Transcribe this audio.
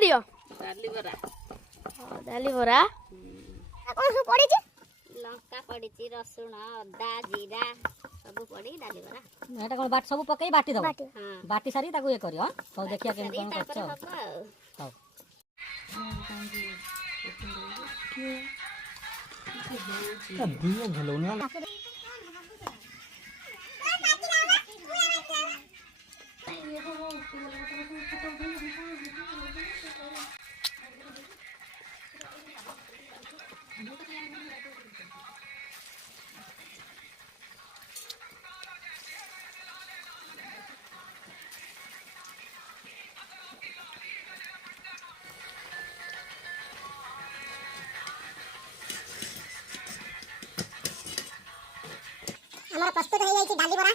करियो डाली बरा डाली बरा कौन सब पड़ी छी लंका पड़ी छी रसुण अदा जीरा सब पड़ी डाली बरा एटा कोन बाट सब पकई बाटी दबो हां बाटी सारी ताको ये करियो सब देखिया केन कोन करछ हबो दियो झलौना हमारा प्रस्तुत हो जाई छी डाली बरा।